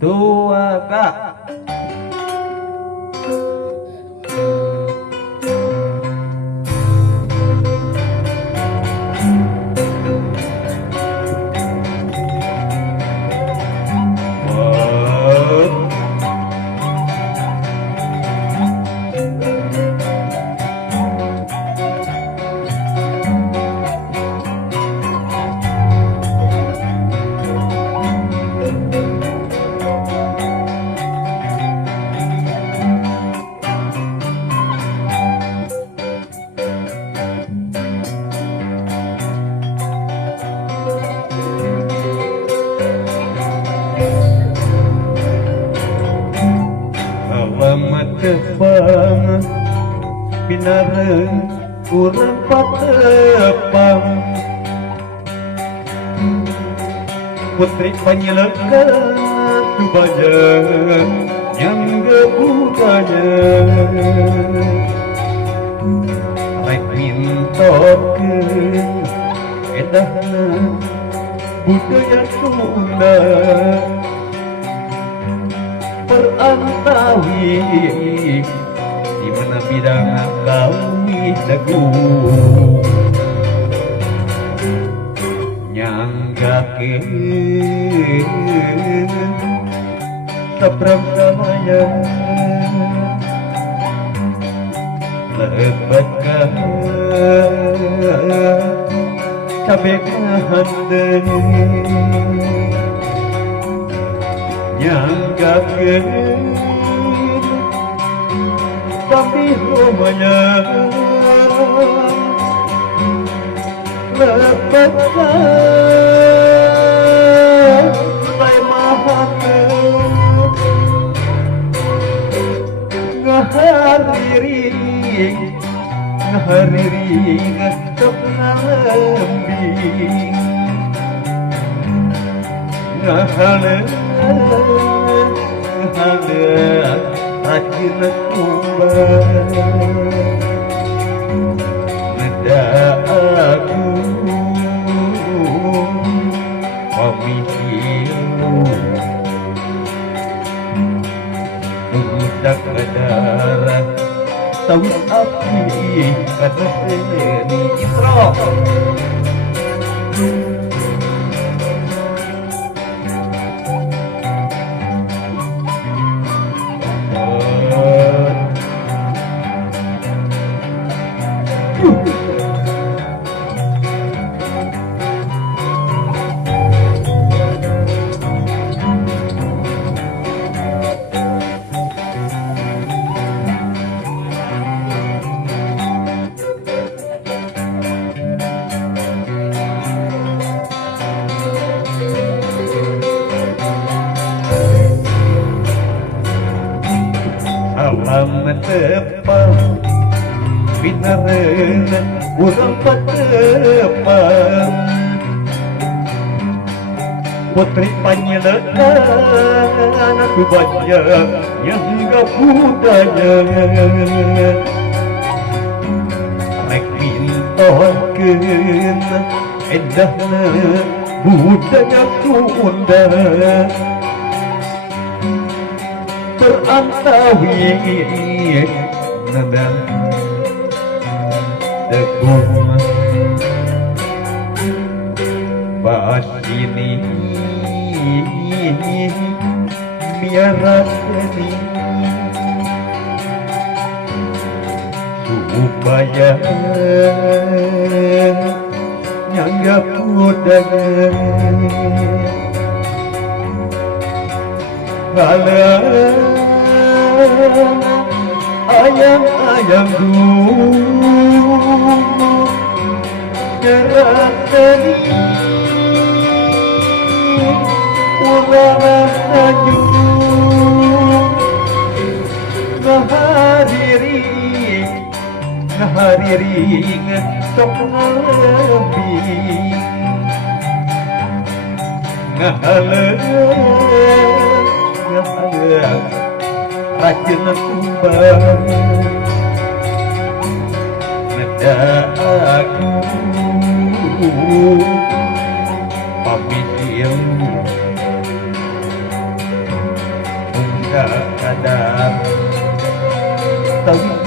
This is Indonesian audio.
Tua kak. Tepang pinareng kurang patepang putri panyilekan banyak yang gebudanya rek mintokeun edahna budaya Sunda perantawi di mana bidang kawi dagu nyanggakeun sabrang samaya lebat ka cabe kahandeng nyanggakeun tapi rumahnya lepas saya mahakeun ngahariri ngasep ngalembing ngahaleun rajin kumbang neda aku pamikiru budak darah tahu api kata ini intro Alam tepang pinareng urang patepang putri panyilekan aku banyak yang gak budaya rek pintokeun edahna budaya Sunda perantawi nadang tegung basini biara seni supaya nyanggap udangan ayam-ayam dulu gerak seni urang haju ngahariri sok ngalembing ngahaleun rajin kumbang neda aku pamit ilmu kadang tapi